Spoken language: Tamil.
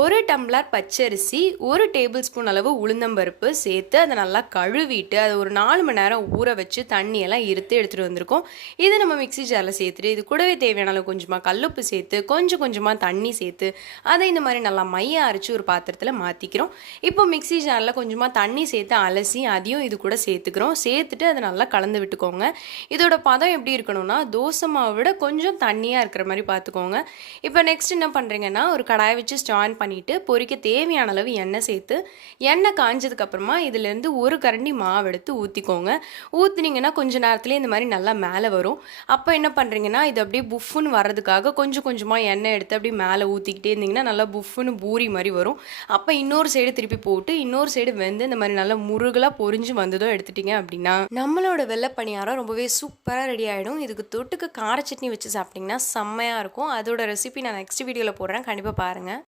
1 டம்ளர் பச்சரிசி, 1 டேபிள் ஸ்பூன் அளவு உளுந்தம்பருப்பு சேர்த்து அதை நல்லா கழுவிட்டு அதை ஒரு 4 மணி நேரம் ஊற வச்சு தண்ணியெல்லாம் எடுத்துகிட்டு வந்திருக்கோம். இதை நம்ம மிக்ஸி ஜாரில் சேர்த்துட்டு இது கூடவே தேவையான அளவு கொஞ்சமாக கல்லுப்பு சேர்த்து கொஞ்சமாக தண்ணி சேர்த்து அதை இந்த மாதிரி நல்லா மைய அரைச்சி ஒரு பாத்திரத்தில் மாற்றிக்கிறோம். இப்போ மிக்ஸி ஜாரில் கொஞ்சமாக தண்ணி சேர்த்து அலசி அதையும் இது கூட சேர்த்துக்கிறோம். சேர்த்துட்டு அதை நல்லா கலந்து விட்டுக்கோங்க. இதோட பதம் எப்படி இருக்கணும்னா தோசை மாவை விட கொஞ்சம் தண்ணியாக இருக்கிற மாதிரி பார்த்துக்கோங்க. இப்போ நெக்ஸ்ட் என்ன பண்ணுறீங்கன்னா ஒரு கடாயை வச்சு ஸ்டான் பண்ணிவிட்டு பொரிக்க தேவையான அளவு எண்ணெய் சேர்த்து எண்ணெய் காஞ்சதுக்கப்புறமா இதுலேருந்து ஒரு கரண்டி மாவு எடுத்து ஊற்றிக்கோங்க. ஊற்றுனீங்கன்னா கொஞ்சம் நேரத்துலேயே இந்த மாதிரி நல்லா மேலே வரும். அப்போ என்ன பண்ணுறீங்கன்னா இது அப்படியே புஃப்னு வர்றதுக்காக கொஞ்சமாக எண்ணெய் எடுத்து அப்படியே மேலே ஊற்றிக்கிட்டே இருந்தீங்கன்னா நல்லா புஃப்னு பூரி மாதிரி வரும். அப்போ இன்னொரு சைடு திருப்பி போட்டு இன்னொரு சைடு வெந்து இந்த மாதிரி நல்லா முருகலாக பொரிஞ்சு வந்ததும் எடுத்துட்டிங்க அப்படின்னா நம்மளோட வெள்ளை பணியாரம் ரொம்பவே சூப்பராக ரெடி ஆகிடும். இதுக்கு தொட்டுக்கு கார சட்னி வச்சு சாப்பிட்டிங்கன்னா செம்மையாக இருக்கும். அதோட ரெசிபி நான் நெக்ஸ்ட் வீடியோவில் போடுறேன், கண்டிப்பாக பாருங்கள்.